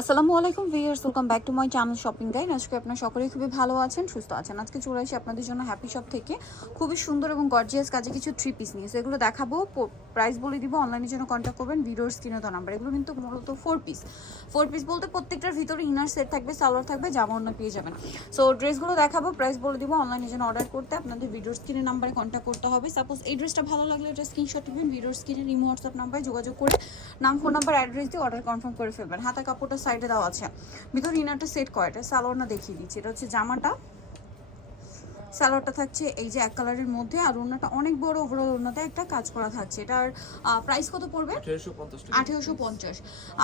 আসসালামু আলাইকুম viewers, welcome back to my channel shopping guide. আজকে আপনারা সকলেই খুবই ভালো আছেন, সুস্থ আছেন। আজকে চলে আসি আপনাদের জন্য হ্যাপি শপ থেকে খুবই সুন্দর এবং গর্জিয়াস কাজে কিছু থ্রি পিস নিয়ে এগুলো দেখাবো। প্রাইস বলে দিব, অনলাইনের জন্য কন্ট্যাক্ট করবেন ভিডিওর স্ক্রিনে দেওয়া নাম্বার। এগুলো কিন্তু মূলত ফোর পিস বলতে প্রত্যেকটার ভিতরে ইনার সেট থাকবে, সালোয়ার থাকবে, জামা অন্য পেয়ে যাবেন। সো ড্রেসগুলো দেখাবো, প্রাইস বলে দিব। অনলাইনের জন্য অর্ডার করতে আপনাদের ভিডিওর স্ক্রিনে নাম্বারে কন্ট্যাক্ট করতে হবে। সাপোজ এই ড্রেসটা ভালো লাগলে এটা স্ক্রিনশট নেবেন, ভিডিওর স্ক্রিনে ইমো হোয়াটসঅ্যাপ নাম্বারে যোগাযোগ করে নাম, ফোন নাম্বার, অ্যাড্রেস দিয়ে অর্ডার কনফার্ম করে ফেলবেন। হাতা কাপড়টা সাইডে দেওয়া আছে, ভিতর ইনারটা সেট করা। এটা সালোয়ারটা দেখিয়ে দিচ্ছি। এটা হচ্ছে জামাটা, সালোয়ারটা থাকছে এই যে এক কালারের মধ্যে, আর ওড়নাটা অনেক বড় ওভারঅল ওড়নাতে একটা কাজ করা থাকছে। এটার প্রাইস কত পড়বে? 1850।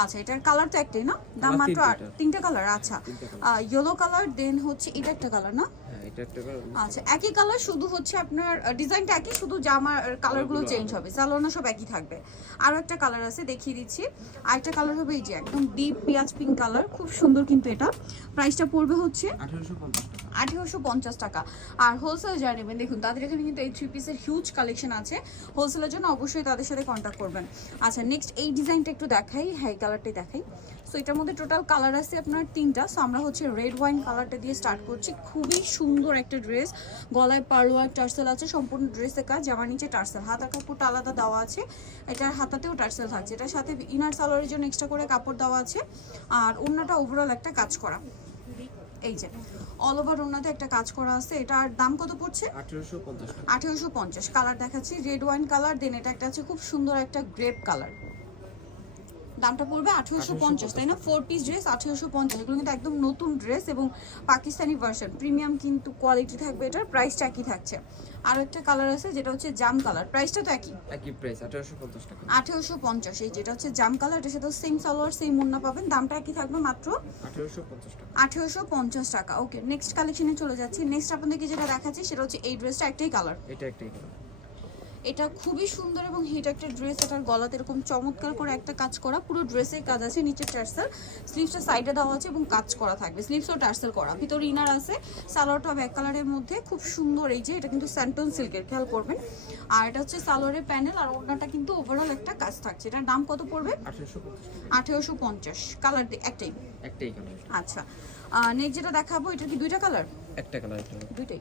আচ্ছা, এটার কালার তো একটাই না, দাম মাত্র তিনটা কালার। আচ্ছা, ইয়েলো কালার, দেন হচ্ছে এটা একটা কালার না? আচ্ছা, একই কালার, শুধু হচ্ছে আপনার ডিজাইনটা একই, শুধু জামার কালারগুলো চেঞ্জ হবে, সালোয়ার সব একই থাকবে। আরও একটা কালার আছে, দেখিয়ে দিচ্ছি। আরেকটা কালার হবে এই যে একদম ডিপ পেঁয়াজ পিঙ্ক কালার, খুব সুন্দর। কিন্তু এটা প্রাইসটা পড়বে হচ্ছে 1850 টাকা। আর হোলসেল যারা নেবেন, দেখুন তাদের এখানে কিন্তু এই থ্রি পিসের হিউজ কালেকশন আছে। হোলসেলের জন্য অবশ্যই তাদের সাথে কন্ট্যাক্ট করবেন। আচ্ছা, নেক্সট এই ডিজাইনটা একটু দেখাই, হ্যাঁ কালারটাই দেখাই। সো এটার মধ্যে টোটাল কালার আছে আপনার তিনটা। সো আমরা হচ্ছে রেড ওয়াইন কালারটা দিয়ে স্টার্ট করছি। খুবই সুন্দর একটা ড্রেস, গলায় পার্ল ওয়ার্ক টার্সেল আছে, সম্পূর্ণ ড্রেসের কাজ, জামার নিচে টার্সেল, হাতা কাপড়টা আলাদা দেওয়া আছে, এটার হাতাতেও টার্সেল থাকছে। এটার সাথে ইনার সালোয়ারের জন্য এক্সট্রা করে কাপড় দেওয়া আছে, আর ওড়নাটা ওভারঅল একটা কাজ করা। এই যে অল ওভার ওড়নাতে একটা কাজ করা আছে। এটার দাম কত পড়ছে? 1850। কালার দেখাচ্ছি, রেড ওয়াইন কালার, দেন এটা একটা আছে খুব সুন্দর একটা গ্রেপ কালার। দামটা পড়বে 1850, তাই না? Four piece dress 1850। এগুলো কিন্তু একদম নতুন ড্রেস এবং পাকিস্তানি ভার্সন, প্রিমিয়াম কিন্তু কোয়ালিটি থাকবে। এটার প্রাইসটা একই থাকছে। আর একটা কালার আছে যেটা হচ্ছে জাম কালার, প্রাইসটা তো একই প্রাইস 1850 টাকা। 1850। এই যেটা হচ্ছে জাম কালার, এটার সাথে সেম সালোয়ার সেম ওড়না পাবেন, দামটা একই থাকবে, মাত্র 1850 টাকা। 1850 টাকা। ওকে, নেক্সট কালেকশনে চলে যাচ্ছি। নেক্সট আপনাদেরকে যেটা দেখাচ্ছি সেটা হচ্ছে এই ড্রেসটা, একটাই কালার। একটাই কালার। এটা খুবই সুন্দর এবং হিট একটা ড্রেস। এটার গলাতে এরকম চমৎকার করে একটা কাজ করা, পুরো ড্রেসের কাজ আছে, নিচে টার্সেল, স্লিভসটা সাইডে দেওয়া আছে এবং কাজ করা থাকবে, স্লিভসও টার্সেল করা, ভিতরে ইনার আছে। সালোয়ারটা ব্যাক কালারের মধ্যে খুব সুন্দর। এই যে এটা কিন্তু স্যান্টন সিল্কের, খেয়াল করবেন। আর এটা হচ্ছে সালোয়ারের প্যানেল, আর ওড়নাটা কিন্তু ওভারঅল একটা কাজ থাকছে। এটার দাম কত পড়বে? 1850। কালার একটাই কালার। আচ্ছা, নেক্সট যেটা দেখাবো, এটা কি দুইটা কালার? একটা কালার। দুইটাই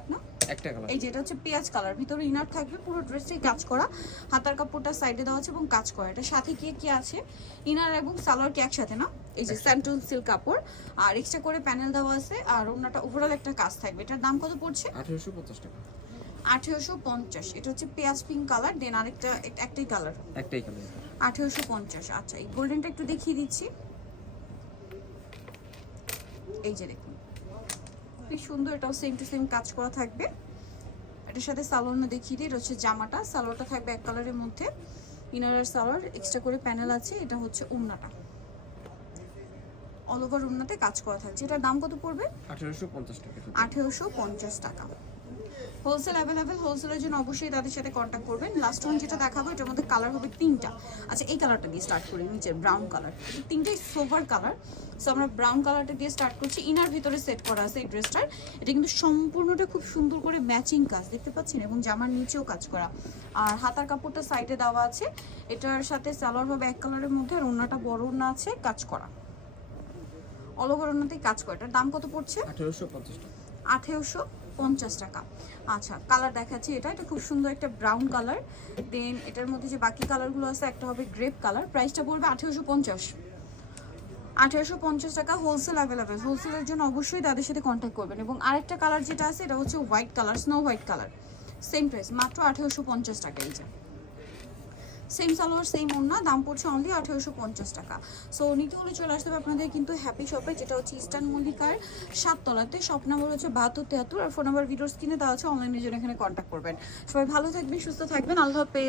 এক না? একটা কালার। এই যেটা হচ্ছে পেঁয়াজ কালার, ভিতরে ইনার থাকবে, পুরো ড্রেসটাই কাজ করা, হাতার কাপড়টা সাইডে দেওয়া আছে এবং কাজ করা। এটা সাথে কি আছে, ইনার এবং সালোয়ার কি একসাথে না? এই যে স্যান্টন সিল্ক কাপড়, আর এক্সট্রা করে প্যানেল দেওয়া আছে, আর ওড়নাটা ওভারঅল একটা কাজ থাকবে। এটার দাম কত পড়ছে? 1850 টাকা। 1850। এটা হচ্ছে পেঁয়াজ পিঙ্ক কালার, দেন আরেকটা একটাই কালার। 1850। আচ্ছা, এই গোল্ডেনটা একটু দেখিয়ে দিচ্ছি। এই যে দেখুন, খুবই সুন্দর, এটাও সেম টু সেম কাজ করা থাকবে। এটার সাথে সালোয়ার দেখিয়ে দিই। এটা হচ্ছে জামাটা, সালোয়ারটা থাকবে এক কালারের মধ্যে, ইনারের সালোয়ার, এক্সট্রা করে প্যানেল আছে। এটা হচ্ছে ওড়নাটা, অল ওভার ওড়নাতে কাজ করা থাকছে। এটার দাম কত পড়বে? 1850 টাকা। 1850 টাকা। হোলসেল অ্যাভেলেবেল, হোলসেলের জন্য অবশ্যই তাদের সাথে কন্ট্যাক্ট করবেন। লাস্ট ওয়ান যেটা দেখাবো, এটার মধ্যে কালার হবে তিনটা। আচ্ছা, এই কালারটা দিয়ে স্টার্ট করি, নিচে ব্রাউন কালার, তিনটাই সোভার কালার। সো আমরা ব্রাউন কালারটা দিয়ে স্টার্ট করছি। ইনার ভিতরে সেট করা আছে এই ড্রেসটার। এটা কিন্তু সম্পূর্ণটা খুব সুন্দর করে ম্যাচিং কাজ, দেখতে পাচ্ছেন, এবং জামার নিচেও কাজ করা, আর হাতার কাপড়টা সাইডে দেওয়া আছে। এটার সাথে সালোয়ার হবে এক কালারের মধ্যে, আর ওড়নাটা বড় ওড়না আছে, কাজ করা, অল ওভার ওড়নাতেই কাজ করা। এটার দাম কত পড়ছে? 1850 টাকা। 1850 টাকা। আচ্ছা, কালার দেখাচ্ছি। এটা খুব সুন্দর একটা ব্রাউন কালার, দেন এটার মধ্যে যে বাকি কালারগুলো আছে, একটা হবে গ্রেপ কালার। প্রাইসটা পড়বে 1850 টাকা। হোলসেল অ্যাভেলেবেল, হোলসেলের জন্য অবশ্যই তাদের সাথে কন্ট্যাক্ট করবেন। এবং আরেকটা কালার যেটা আছে, এটা হচ্ছে white colour, snow white colour, same price, মাত্র 1850 টাকা। এই যে সেম সালোয়ার সেম ওড়না, দাম পড়ছে অনলি 1850 টাকা। সো নিতে হলে চলে আসতে হবে আপনাদের কিন্তু হ্যাপি শপে, যেটা হচ্ছে ইস্টার্ন মল্লিকার 7 তলাতে। শপ নাম্বার হচ্ছে 7273, আর ফোন নাম্বার ভিডিওর স্ক্রিনে দেওয়া আছে। অনলাইনের জন্য এখানে কন্ট্যাক্ট করবেন। সবাই ভালো থাকবেন, সুস্থ থাকবেন, আল্লাহ হাফেজ।